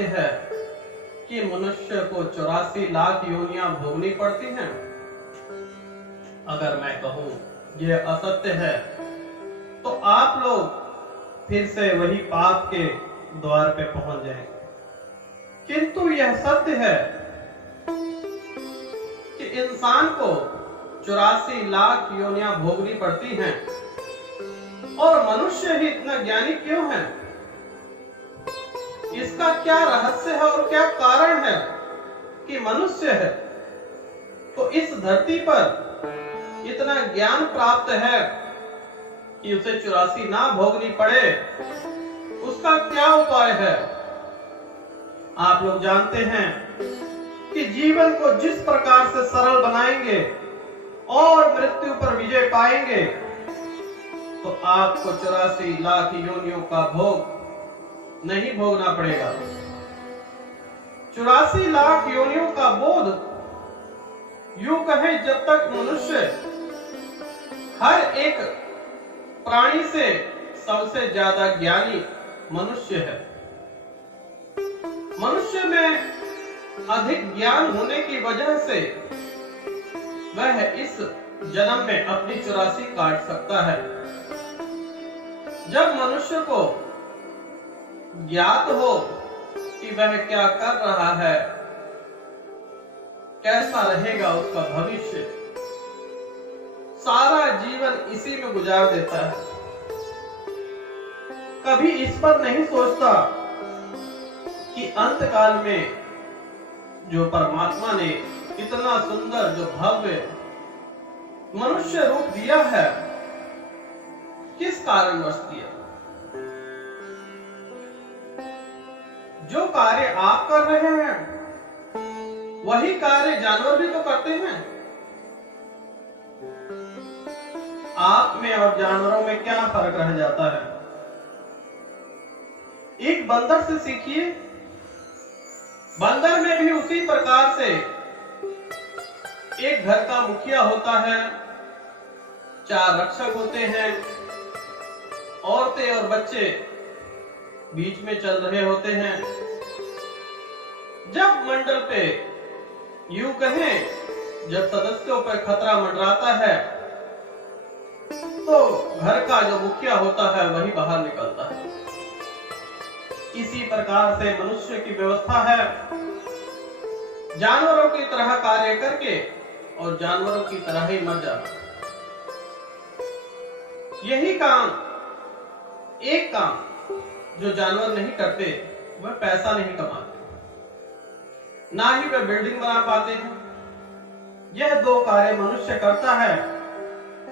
सत्य है कि मनुष्य को 84 लाख योनियां भोगनी पड़ती हैं? अगर मैं कहूं यह असत्य है तो आप लोग फिर से वही पाप के द्वार पे पहुंच जाएंगे। किंतु यह सत्य है कि इंसान को 84 लाख योनियां भोगनी पड़ती हैं, और मनुष्य ही इतना ज्ञानी क्यों है? इसका क्या रहस्य है और क्या कारण है कि मनुष्य है तो इस धरती पर इतना ज्ञान प्राप्त है कि उसे 84 ना भोगनी पड़े? उसका क्या उपाय है? आप लोग जानते हैं कि जीवन को जिस प्रकार से सरल बनाएंगे और मृत्यु पर विजय पाएंगे तो आपको 84 लाख योनियों का भोग नहीं भोगना पड़ेगा। 84 लाख योनियों का बोध, यूं कहें, जब तक मनुष्य हर एक प्राणी से सबसे ज्यादा ज्ञानी मनुष्य है। मनुष्य में अधिक ज्ञान होने की वजह से वह इस जन्म में अपनी 84 काट सकता है। जब मनुष्य को ज्ञात हो कि वह क्या कर रहा है, कैसा रहेगा उसका भविष्य, सारा जीवन इसी में गुजार देता है। कभी इस पर नहीं सोचता कि अंत काल में जो परमात्मा ने इतना सुंदर, जो भव्य मनुष्य रूप दिया है, किस कारणवश दिया। जो कार्य आप कर रहे हैं वही कार्य जानवर भी तो करते हैं। आप में और जानवरों में क्या फर्क रह जाता है? एक बंदर से सीखिए। बंदर में भी उसी प्रकार से एक घर का मुखिया होता है, 4 रक्षक होते हैं, औरतें और बच्चे बीच में चल रहे होते हैं। जब मंडल पे, यूं कहें, जब सदस्यों पर खतरा मंडराता है तो घर का जो मुखिया होता है वही बाहर निकलता है। इसी प्रकार से मनुष्य की व्यवस्था है, जानवरों की तरह कार्य करके और जानवरों की तरह ही मर जाना। यही काम, एक काम जो जानवर नहीं करते, वह पैसा नहीं कमाते, ना ही वह बिल्डिंग बना पाते हैं। यह 2 कार्य मनुष्य करता है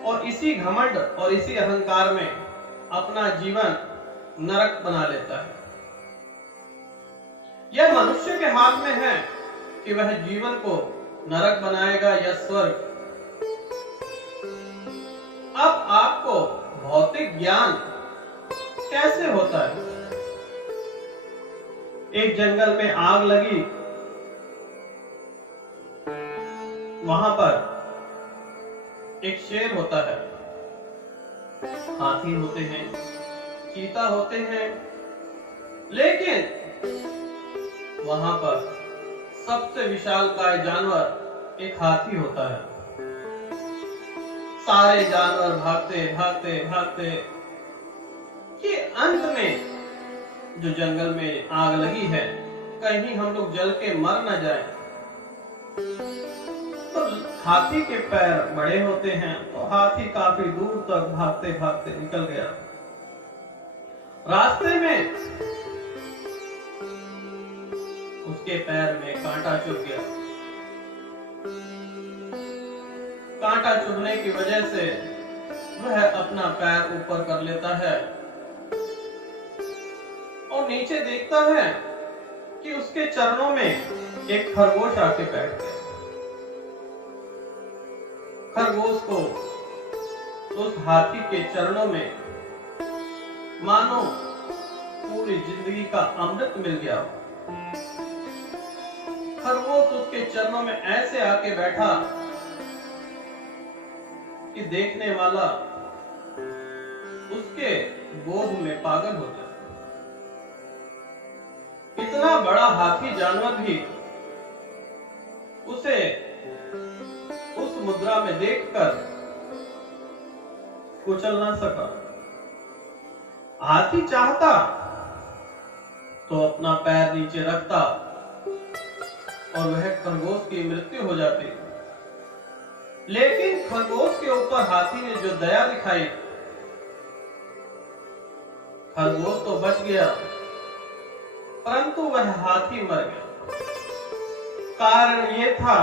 और इसी घमंड और इसी अहंकार में अपना जीवन नरक बना लेता है। यह मनुष्य के हाथ में है कि वह जीवन को नरक बनाएगा या स्वर्ग। अब आपको भौतिक ज्ञान कैसे होता है? एक जंगल में आग लगी, वहां पर एक शेर होता है, हाथी होते हैं, चीता होते हैं, लेकिन वहां पर सबसे विशालकाय जानवर एक हाथी होता है। सारे जानवर भागते भागते भागते कि अंत में जो जंगल में आग लगी है, कहीं हम लोग जल के मर न जाएं। तो हाथी के पैर बड़े होते हैं, तो हाथी काफी दूर तक भागते भागते निकल गया। रास्ते में उसके पैर में कांटा चुभ गया। कांटा चुभने की वजह से वह अपना पैर ऊपर कर लेता है और नीचे देखता है कि उसके चरणों में एक खरगोश आके बैठ गया। खरगोश को उस हाथी के चरणों में मानो पूरी जिंदगी का अमृत मिल गया। खरगोश उसके चरणों में ऐसे आके बैठा कि देखने वाला उसके गोद में पागल हो जाए। इतना बड़ा हाथी जानवर भी उसे उस मुद्रा में देखकर कुचल ना सका। हाथी चाहता तो अपना पैर नीचे रखता और वह खरगोश की मृत्यु हो जाती, लेकिन खरगोश के ऊपर हाथी ने जो दया दिखाई, खरगोश तो बच गया परंतु वह हाथी मर गया। कारण यह था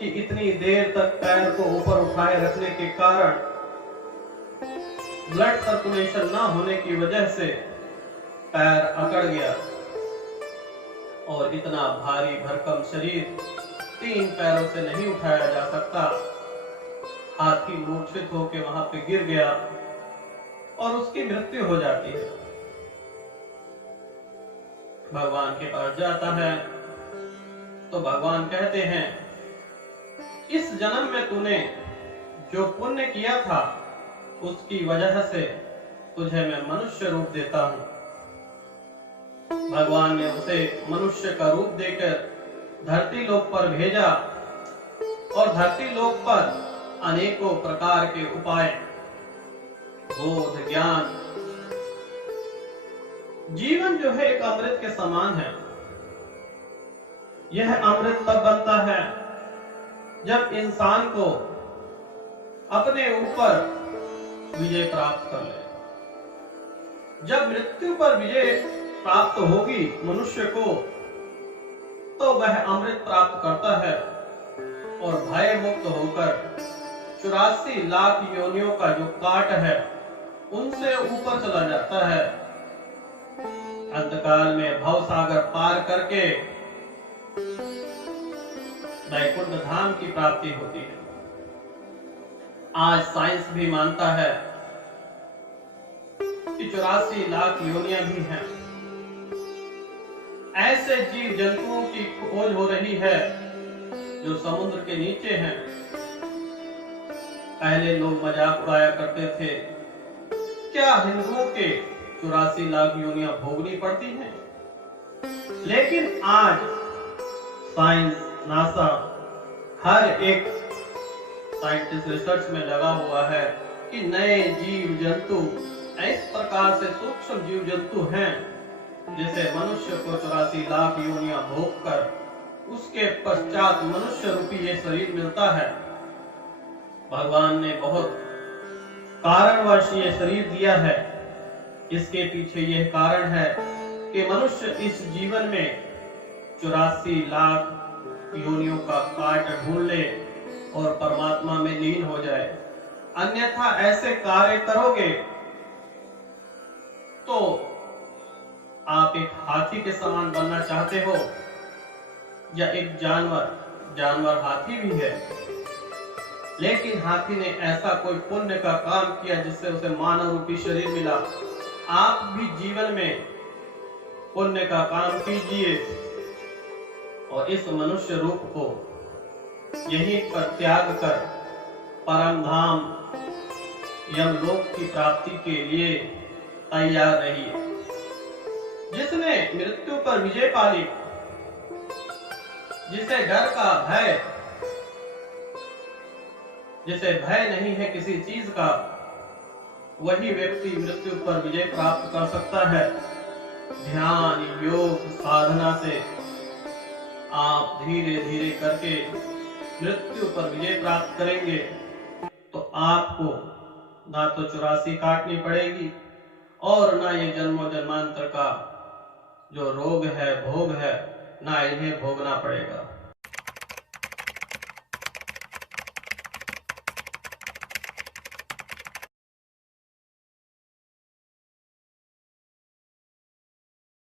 कि इतनी देर तक पैर को ऊपर उठाए रखने के कारण ब्लड सर्कुलेशन ना होने की वजह से पैर अकड़ गया और इतना भारी भरकम शरीर 3 पैरों से नहीं उठाया जा सकता। हाथी मूर्छित होकर वहां पे गिर गया और उसकी मृत्यु हो जाती है। भगवान के पास जाता है तो भगवान कहते हैं, इस जन्म में तूने जो पुण्य किया था उसकी वजह से तुझे मैं मनुष्य रूप देता हूं। भगवान ने उसे मनुष्य का रूप देकर धरती लोक पर भेजा और धरती लोक पर अनेकों प्रकार के उपाय, बोध, ज्ञान, जीवन जो है एक अमृत के समान है। यह अमृत तब बनता है जब इंसान को अपने ऊपर विजय प्राप्त कर ले। जब मृत्यु पर विजय प्राप्त होगी मनुष्य को तो वह अमृत प्राप्त करता है और भय मुक्त होकर 84 लाख योनियों का जो काट है उनसे ऊपर चला जाता है। अंतकाल में भव सागर पार करके वैकुंठ धाम की प्राप्ति होती है। आज साइंस भी मानता है कि 84 लाख योनियां भी हैं। ऐसे जीव जंतुओं की खोज हो रही है जो समुद्र के नीचे हैं। पहले लोग मजाक उड़ाया करते थे, क्या हिंदुओं के 84 लाख योनियां भोगनी पड़ती हैं? लेकिन आज साइंस, नासा, हर एक साइंटिस्ट रिसर्च में लगा हुआ है कि नए जीव जंतु इस प्रकार से सूक्ष्म जीव जंतु हैं जिसे मनुष्य को 84 लाख योनियां भोग कर उसके पश्चात मनुष्य रूपी ये शरीर मिलता है। भगवान ने बहुत कारणवश ये शरीर दिया है। इसके पीछे यह कारण है कि मनुष्य इस जीवन में 84 लाख योनियों का काट ढूंढ ले और परमात्मा में लीन हो जाए। अन्यथा ऐसे कार्य करोगे तो आप एक हाथी के समान बनना चाहते हो या एक जानवर हाथी भी है, लेकिन हाथी ने ऐसा कोई पुण्य का काम किया जिससे उसे मानव रूपी शरीर मिला। आप भी जीवन में पुण्य का काम कीजिए और इस मनुष्य रूप को यहीं पर त्याग कर परम धाम यमलोक की प्राप्ति के लिए तैयार रहिए। जिसने मृत्यु पर विजय पाली, जिसे डर का भय, जिसे भय नहीं है किसी चीज का, वही व्यक्ति मृत्यु पर विजय प्राप्त कर सकता है। ध्यान, योग, साधना से आप धीरे धीरे करके मृत्यु पर विजय प्राप्त करेंगे तो आपको ना तो 84 काटनी पड़ेगी और ना ये जन्मों जन्मांतर का जो रोग है, भोग है, ना इन्हें भोगना पड़ेगा।